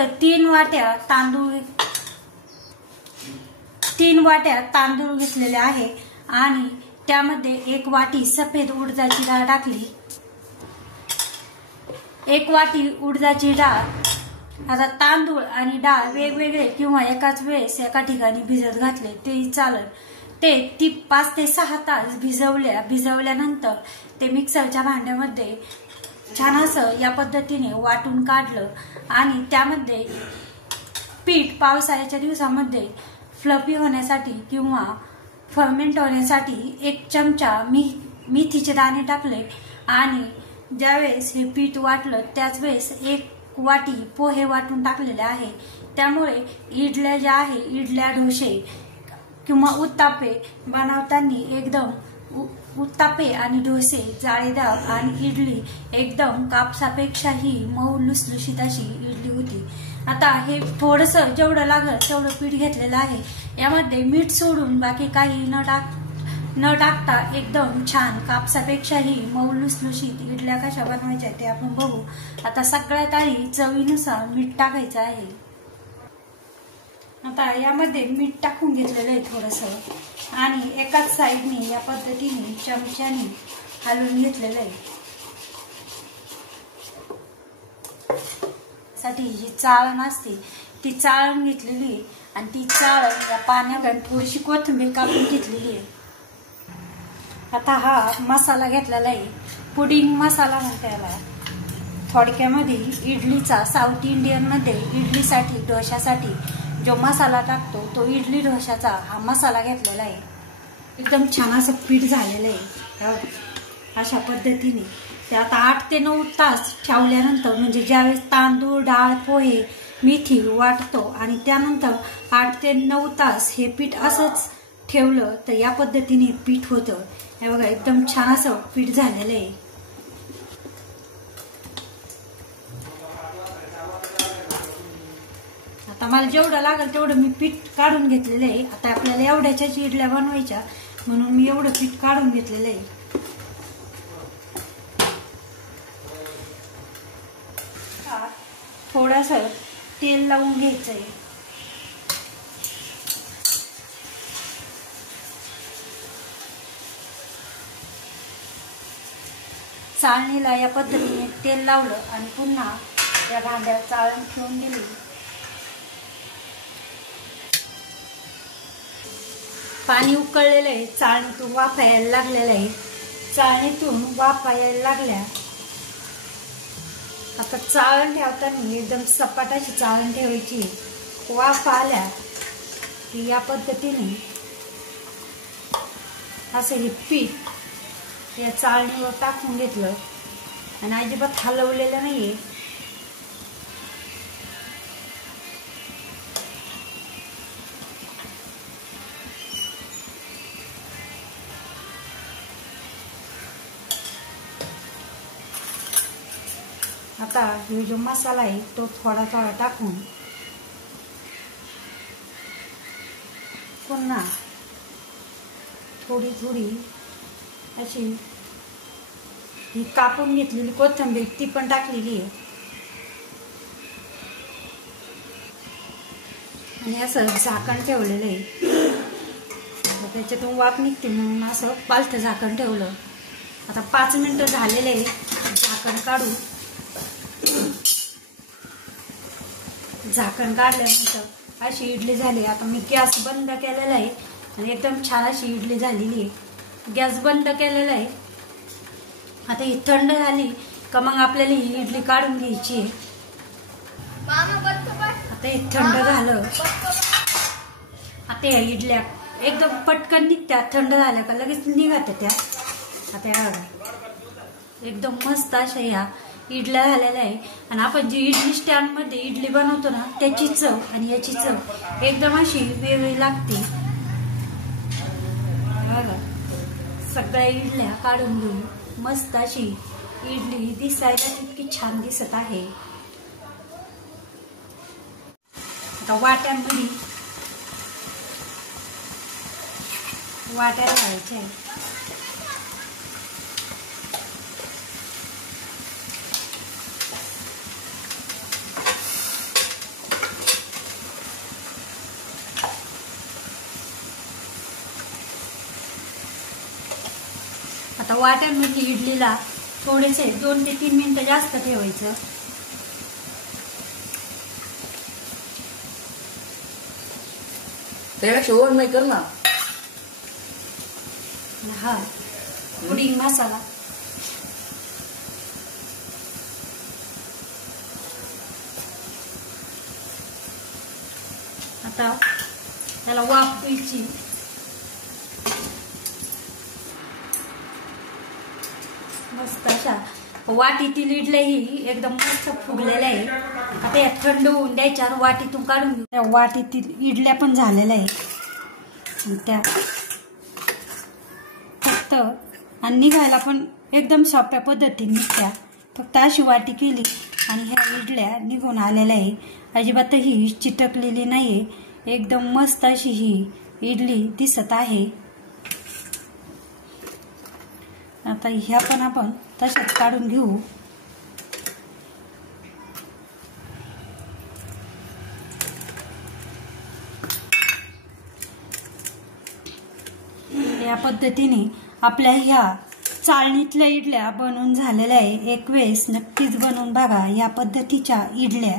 तर 3 वाट्या तांदूळ घेतलेले आहे आणि त्यामध्ये 1 वाटी सफेद उडदाची डाळ टाकली, 1 वाटी उडदाची डाळ। आता तांदूळ आणि डाळ वेगवेगळे किंवा एकाच वेळेस एका ठिकाणी भिजत घातले तेही चालेल। ती 5 ते 6 तास भिजवल्यानंतर ते मिक्सरच्या भांड्यामध्ये छान असं या पद्धतीने वाटून काढलं आणि त्यामध्ये पीठ पावसाळ्याच्या दिवसामध्ये फ्लफी होण्यासाठी किंवा फर्मेंट होण्यासाठी 1 चमचा मेथीचे दाणे टाकले आणि ज्यावेळेस हे पीठ वाटलं त्याच वेळेस 1 वाटी पोहे वाटून टाकलेले आहे। त्यामुळे इडल्या ज्या आहे, इडल्या डोसे किंवा उत्तापे बनवताना एकदम उत्तापे आणि डोसे जाळीदार आणि इडली एकदम कापसापेक्षाही मऊ लुसलुशीत अशी इडली होती। आता हे थोडंसं जेवढं लागलं तेवढं पीठ घेतलेलं आहे, यामध्ये मीठ सोडून बाकी काही न टाकता एकदम छान कापसापेक्षाही मऊ लुसलुशीत इडल्या कशा बनवायच्या ते आपण बघू। आता सगळ्यात आधी चवीनुसार मीठ टाकायचं आहे। आता यामध्ये मीठ टाकून घेतलेलं आहे थोडंसं आणि एकाच साईडने या पद्धतीने चमच्याने हलवून घेतलेलं आहे। साठी जी चाळण असते ती चाळण घेतलेली आहे आणि ती चाळण या पाण्यात थोडीशी कोथिंबीर कापून घेतलेली आहे। आता हा मसाला घेतलेला आहे, पुडिंग मसाला म्हणतात याला। थोडक्यामध्ये इडलीचा साऊथ इंडियन मध्ये इडलीसाठी डोशासाठी जो मसाला टाकतो तो इडली डोशाचा हा मसाला घेतलेला आहे। एकदम छान असं पीठ झालेलं आहे अशा पद्धतीने। ते आता 8 ते 9 तास ठेवल्यानंतर म्हणजे ज्यावेळेस तांदूळ डाळ पोहे मेथी वाटतो आणि त्यानंतर 8 ते 9 तास हे पीठ असंच ठेवलं तर या पद्धतीने पीठ होतं। हे बघा एकदम छान असं पीठ झालेलं आहे। आता मला जेवढं लागेल तेवढं मी पीठ काढून घेतलेलं आहे। आता आपल्याला एवढ्याच्याच इडल्या बनवायच्या म्हणून मी एवढं पीठ काढून घेतलेलं आहे। थोडंसं तेल लावून घ्यायचं आहे। चाळणीला या पद्धतीने तेल लावलं आणि पुन्हा या भांड्यात चाळण ठेवून दिली। पाणी उकळलेलं आहे, चाळणीतून वाफा यायला लागलेला आहे। चाळणीतून वाफा यायला लागल्या। आता चाळण ठेवताना एकदम सपाट अशी चाळण ठेवायची। वाफा आल्या की या पद्धतीने असं हे पीठ या चाळणीवर टाकून घेतलं आणि अजिबात हलवलेलं नाहीये। आता हे जो मसाला आहे तो थोडा थोडा टाकून पुन्हा थोडी थोडी अशी ही कापून घेतलेली कोथिंबीर ती पण टाकलेली आहे आणि असं झाकण ठेवलेलं आहे। त्याच्यातून वाफ निघते म्हणून असं पालथं झाकण ठेवलं। आता 5 मिनिटं झालेले आहे, झाकण काढून झाकण काढल्यानंतर अशी इडली झाली। आता मी गॅस बंद केलेला आहे आणि एकदम छान अशी इडली झालेली आहे। गॅस बंद केलेला आहे। आता ही थंड झाली का मग आपल्याला ही इडली काढून घ्यायची आहे। आता हे थंड झालं। आता या इडल्या एकदम पटकन निघत्या, थंड झाल्या का लगेच निघतात त्या। आता एकदम मस्त अशा या इडल्या झालेल्या आहे आणि आपण जी इडली स्टँड मध्ये इडली बनवतो ना त्याची चव आणि याची चव एकदम अशी वेगळी लागते। सगळ्या इडल्या काढून घेऊन मस्त अशी इडली दिसायला इतकी छान दिसत आहे। आता वाट्यांमध्ये वाट्या लावायच्या आहे। आता वाट्यांमध्ये इडलीला थोडेसे 2 ते 3 मिनिटं जास्त ठेवायचं. त्यापेक्षा ओव्हन मेकर ना. हा पुडिंग मसाला. आता त्याला वाफ द्यायची. मस्त अशा वाटीतील इडल्याही एकदम मस्त फुगलेल्या आहे. आता या थंड होऊन द्यायच्या वाटीतून काढून घेऊ. त्या वाटीतील इडल्या पण झालेल्या आहे. त्या फक्त आणि निघायला पण एकदम सोप्या पद्धतीने निघत्या. फक्त अशी वाटी केली आणि ह्या इडल्या निघून आलेल्या आहे. अजिबातही चिटकलेली नाहीये. एकदम मस्त अशी ही इडली दिसत आहे. आता ह्या पण आपण तशाच काढून घेऊ. या पद्धतीने आपल्या ह्या चाळणीतल्या इडल्या बनवून झालेल्या आहे. एक वेळेस नक्कीच बनवून बघा. या पद्धतीच्या इडल्या